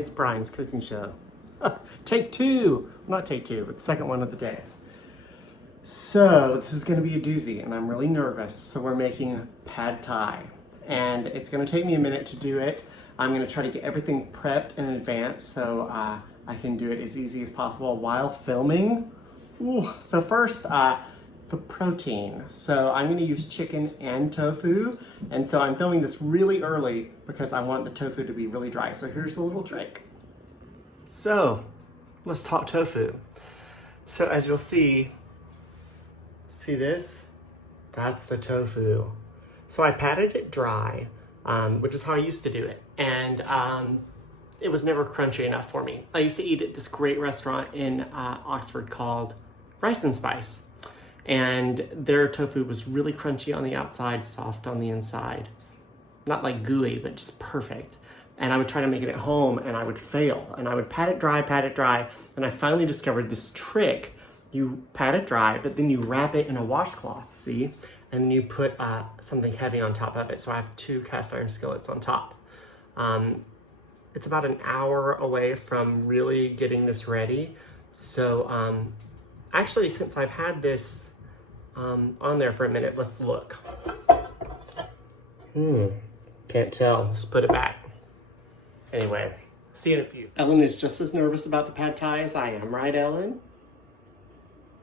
It's Brian's cooking show. Take two! Not take two, but the second one of the day. So, this is going to be a doozy, and I'm really nervous. So we're making pad thai. And it's going to take me a minute to do it. I'm going to try to get everything prepped in advance so I can do it as easy as possible while filming. Ooh. So first, the protein. So I'm going to use chicken and tofu. And so I'm filming this really early because I want the tofu to be really dry. So here's a little trick. So let's talk tofu. So as you'll see this? That's the tofu. So I patted it dry, which is how I used to do it. And it was never crunchy enough for me. I used to eat at this great restaurant in Oxford called Rice and Spice. And their tofu was really crunchy on the outside, soft on the inside. Not like gooey, but just perfect. And I would try to make it at home and I would fail. And I would pat it dry. And I finally discovered this trick. You pat it dry, but then you wrap it in a washcloth, see? And then you put something heavy on top of it. So I have 2 cast iron skillets on top. It's about an hour away from really getting this ready. So actually, since I've had this on there for a minute, let's look. Can't tell. Let's put it back. Anyway, see you in a few. Ellen is just as nervous about the pad thai as I am, right, Ellen?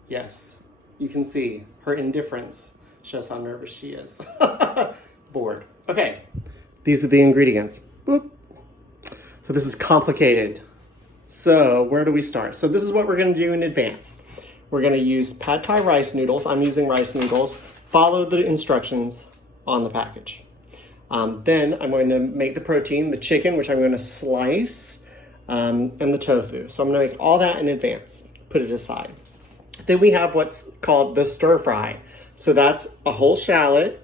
Yes, you can see her indifference shows how nervous she is. Bored. Okay, these are the ingredients. Boop. So this is complicated. So where do we start? So this is what we're gonna do in advance. We're gonna use pad thai rice noodles. I'm using rice noodles. Follow the instructions on the package. Then I'm going to make the protein, the chicken, which I'm gonna slice, and the tofu. So I'm gonna make all that in advance, put it aside. Then we have what's called the stir fry. So that's a whole shallot,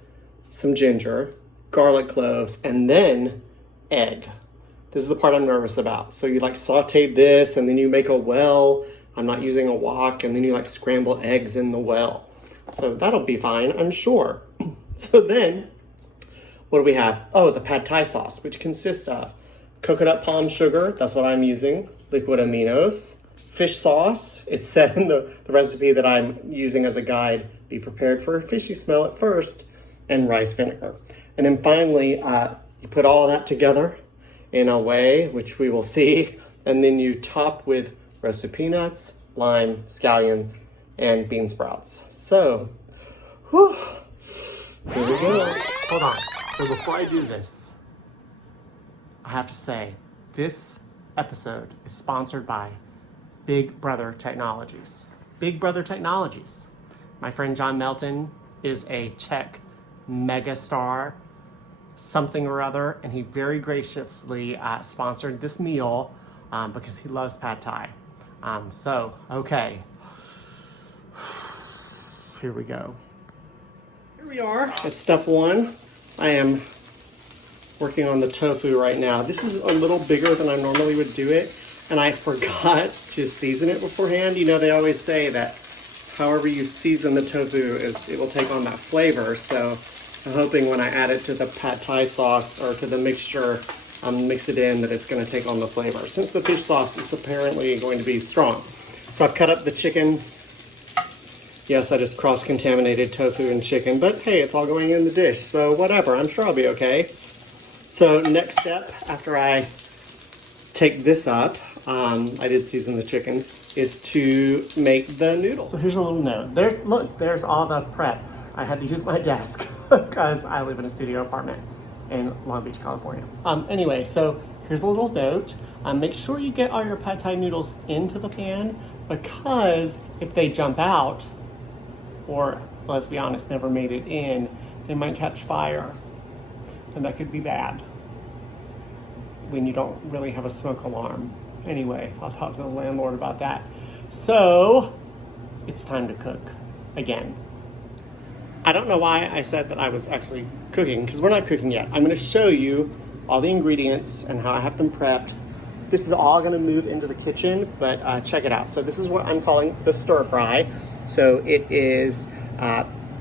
some ginger, garlic cloves, and then egg. This is the part I'm nervous about. So you like saute this and then you make a well. I'm not using a wok, and then you like scramble eggs in the well. So that'll be fine, I'm sure. So then, what do we have? Oh, the pad thai sauce, which consists of coconut palm sugar, that's what I'm using, liquid aminos, fish sauce. It's said in the recipe that I'm using as a guide, be prepared for a fishy smell at first, and rice vinegar. And then finally, you put all that together in a way, which we will see, and then you top with roasted peanuts, lime, scallions, and bean sprouts. So, whew, here we go. Hold on. So before I do this, I have to say, this episode is sponsored by Big Brother Technologies. Big Brother Technologies. My friend John Melton is a Czech megastar, something or other, and he very graciously sponsored this meal because he loves pad thai. Okay. Here we go. Here we are at step 1. I am working on the tofu right now. This is a little bigger than I normally would do it, and I forgot to season it beforehand. You know, they always say that however you season the tofu, it will take on that flavor. So I'm hoping when I add it to the pad thai sauce or to the mixture, mix it in, that it's going to take on the flavor. Since the fish sauce is apparently going to be strong. So I've cut up the chicken. Yes, I just cross-contaminated tofu and chicken, but hey, it's all going in the dish, so whatever, I'm sure I'll be okay. So next step, after I take this up, I did season the chicken, is to make the noodles. So here's a little note. There's all the prep. I had to use my desk because I live in a studio apartment in Long Beach, California. Anyway, so here's a little note. Make sure you get all your pad thai noodles into the pan, because if they jump out, or let's be honest, never made it in, they might catch fire, and that could be bad when you don't really have a smoke alarm. Anyway, I'll talk to the landlord about that. So it's time to cook again. I don't know why I said that I was actually cooking, because we're not cooking yet. I'm going to show you all the ingredients and how I have them prepped. This is all going to move into the kitchen, but check it out. So this is what I'm calling the stir fry. So it is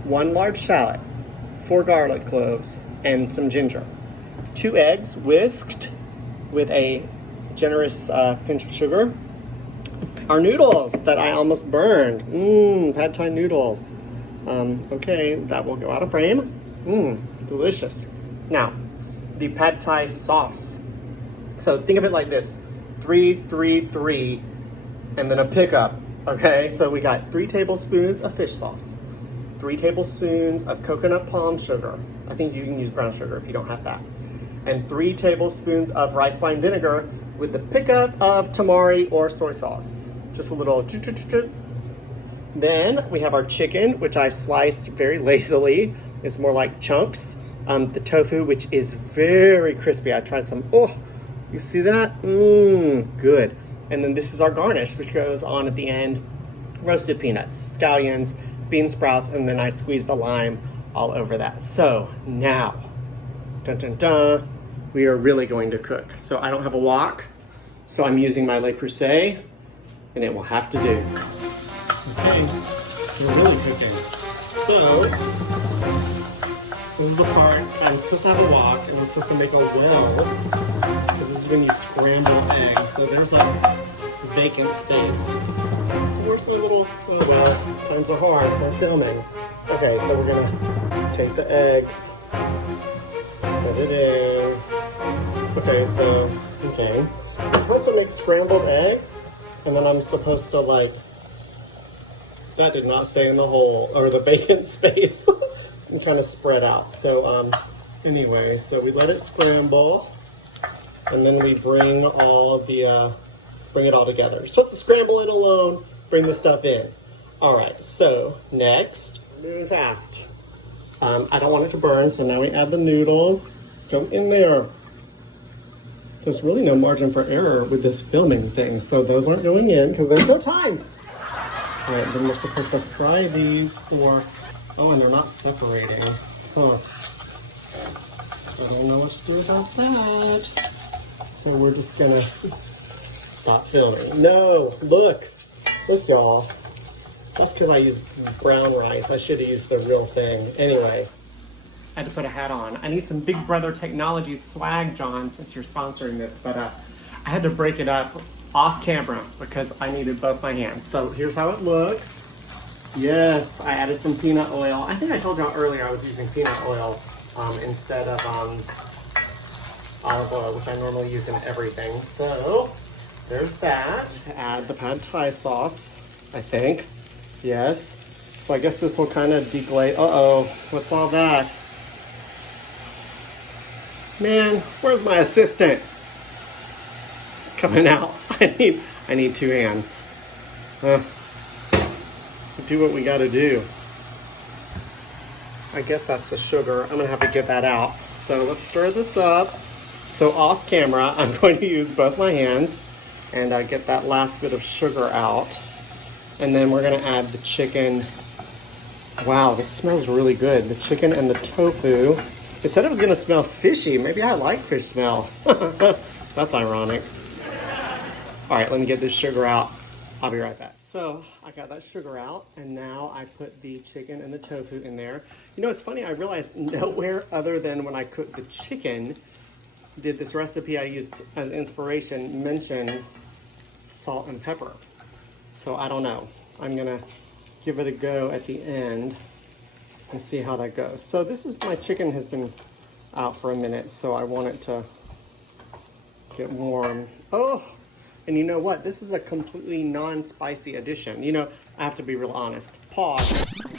1 large shallot, 4 garlic cloves, and some ginger. 2 eggs whisked with a generous pinch of sugar. Our noodles that I almost burned. Pad Thai noodles. Okay, that will go out of frame. Delicious. Now, the Pad Thai sauce. So think of it like this: 3, 3, 3, and then a pickup. Okay, so we got 3 tablespoons of fish sauce, 3 tablespoons of coconut palm sugar. I think you can use brown sugar if you don't have that. And 3 tablespoons of rice wine vinegar with the pickup of tamari or soy sauce. Just a little. Then we have our chicken, which I sliced very lazily. It's more like chunks. The tofu, which is very crispy. I tried some. Oh, you see that? Good. And then this is our garnish, which goes on at the end. Roasted peanuts, scallions, bean sprouts, and then I squeezed a lime all over that. So now, dun dun dun, we are really going to cook. So I don't have a wok, so I'm using my Le Creuset, and it will have to do. Okay, we're really cooking. So, this is the part I'm supposed to have a wok, and I'm supposed to make a well, because this is when you scramble eggs. So there's like vacant space. Where's my little, oh well, times are hard for filming. Okay, so we're gonna take the eggs, put it in. Okay, I'm supposed to make scrambled eggs, and then I'm supposed to like, that did not stay in the hole, or the vacant space, and kind of spread out. So anyway, so we let it scramble, and then we bring all the, bring it all together. You're supposed to scramble it alone, bring the stuff in. All right, so next, moving fast. I don't want it to burn, so now we add the noodles. Go in there. There's really no margin for error with this filming thing, so those aren't going in because there's no time. All right, then we're supposed to fry these for, oh, and they're not separating. Huh. I don't know what to do about that. So we're just gonna stop filming. No, look, y'all. That's because I used brown rice. I should have used the real thing. Anyway, I had to put a hat on. I need some Big Brother Technologies swag, John, since you're sponsoring this, but I had to break it up off camera because I needed both my hands. So here's how it looks. Yes, I added some peanut oil. I think I told you earlier I was using peanut oil instead of olive oil, which I normally use in everything. So there's that. Add the Pad Thai sauce, I think. Yes. So I guess this will kind of deglaze. Uh-oh, what's all that? Man, where's my assistant? It's coming out. I need 2 hands. Do what we gotta do. I guess that's the sugar. I'm gonna have to get that out. So let's stir this up. So off camera, I'm going to use both my hands and get that last bit of sugar out. And then we're gonna add the chicken. Wow, this smells really good. The chicken and the tofu. It said it was gonna smell fishy. Maybe I like fish smell. That's ironic. All right, let me get this sugar out. I'll be right back. So I got that sugar out, and now I put the chicken and the tofu in there. You know, it's funny, I realized nowhere other than when I cooked the chicken did this recipe I used as inspiration mention salt and pepper. So I don't know. I'm gonna give it a go at the end and see how that goes. So this is, my chicken has been out for a minute, so I want it to get warm. Oh, and you know what? This is a completely non-spicy addition. You know, I have to be real honest. Pause.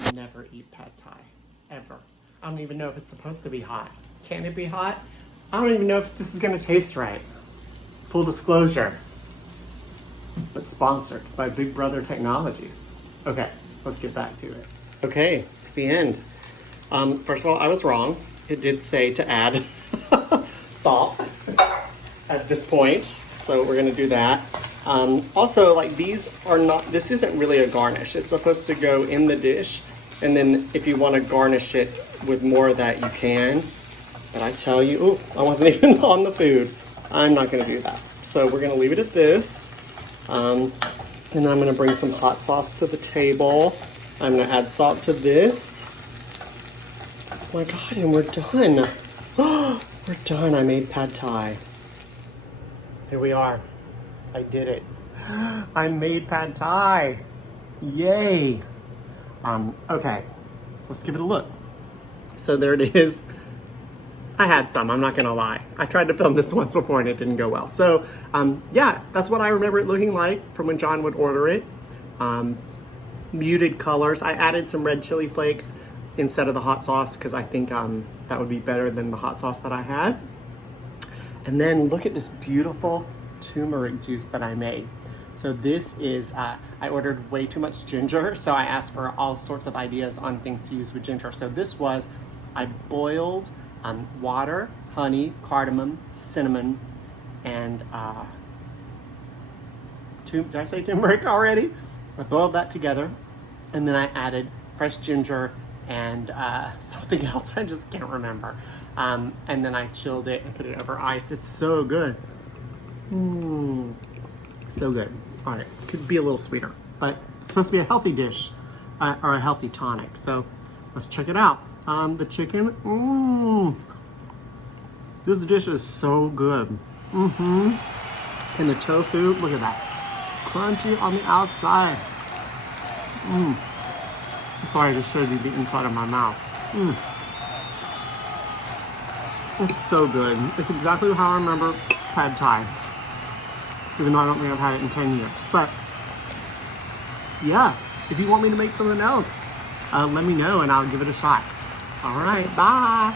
I never eat Pad Thai, ever. I don't even know if it's supposed to be hot. Can it be hot? I don't even know if this is gonna taste right. Full disclosure. But sponsored by Big Brother Technologies. Okay, let's get back to it. Okay, it's the end. First of all, I was wrong. It did say to add salt at this point, so we're gonna do that. Also, like, these are not, this isn't really a garnish. It's supposed to go in the dish, and then if you wanna garnish it with more of that, you can. But I tell you, oh, I wasn't even on the food. I'm not gonna do that. So we're gonna leave it at this. And I'm gonna bring some hot sauce to the table. I'm gonna add salt to this. Oh my God, and we're done. We're done. I made Pad Thai. Here we are. I did it. I made pad thai. Yay. Okay, let's give it a look. So there it is. I had some, I'm not gonna lie. I tried to film this once before and it didn't go well. So yeah, that's what I remember it looking like from when John would order it. Muted colors. I added some red chili flakes instead of the hot sauce because I think that would be better than the hot sauce that I had. And then look at this beautiful turmeric juice that I made. So this is, I ordered way too much ginger, so I asked for all sorts of ideas on things to use with ginger. So this was, I boiled water, honey, cardamom, cinnamon, and did I say turmeric already? I boiled that together, and then I added fresh ginger and something else, I just can't remember. And then I chilled it and put it over ice. It's so good. So good. All right, could be a little sweeter, but it's supposed to be a healthy dish or a healthy tonic. So let's check it out. The chicken, this dish is so good. And the tofu, look at that. Crunchy on the outside. I'm sorry, I just showed you the inside of my mouth. It's so good. It's exactly how I remember pad thai. Even though I don't think I've had it in 10 years. But yeah, if you want me to make something else, let me know and I'll give it a shot. All right, bye.